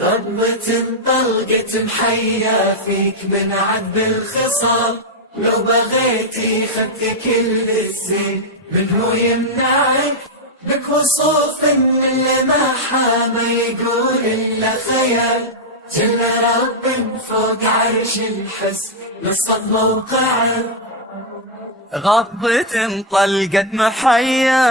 ربة طلقة محيا فيك من عذب الخصال، لو بغيتي خدت كل الزين من هو يمنعك، بك وصوف من لمحها ما يقول إلا خيال، جل رب فوق عرش الحس نصب موقعه. غضة طلقت محيا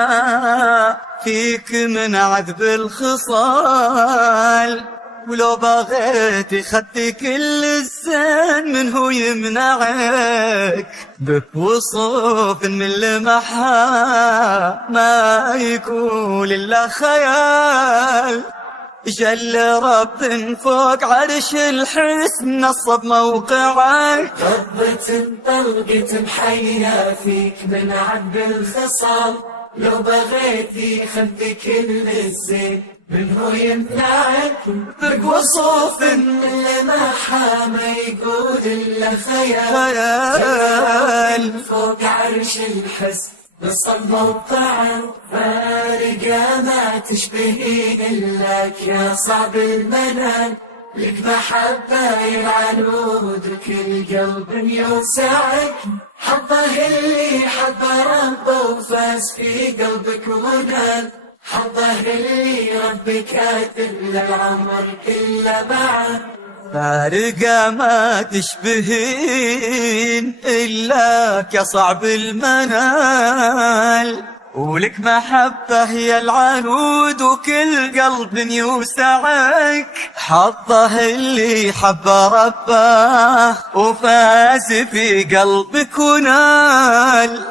فيك من عذب الخصال، ولو بغيت خدت كل الزين منه يمنعك، بك وصوف من لمحها ما يقول إلا خيال، جل رب فوق عرش الحسن نصب موقعك. ربة طلقة محيا فيك من عذب الخصال، لو بغيتي خدت كل الزين منه يمنعك، بك وصوف من لمحها ما يقول إلا خيال، فوق عرش الحسن نصب موقعه. فارقة ما تشبهين إلاك يا صعب المنال، لك محبة العنود وكل قلب يوسعك، حظه اللي حب ربه وفاز في قلبك ونال، حظه اللي ربي كاتب للعمر كله معه. فارقة ما تشبهين إلاك يا صعب المنال، ولك محبة هي العنود وكل قلب يوسعك، حظه اللي حب ربه وفاز في قلبك ونال،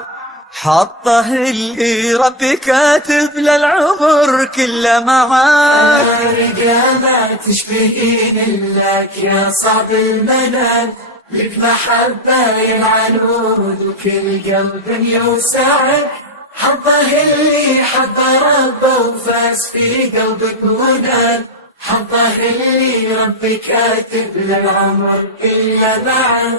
حظه اللي ربي كاتب للعمر كله معاك. فارقة ما تشبهين إلاك يا صعب المنال، لك محبة العنود وكل قلب يوسعك، حظه اللي حب ربه وفاز في قلبك ونال، حظه اللي ربي كاتب للعمر كله معه.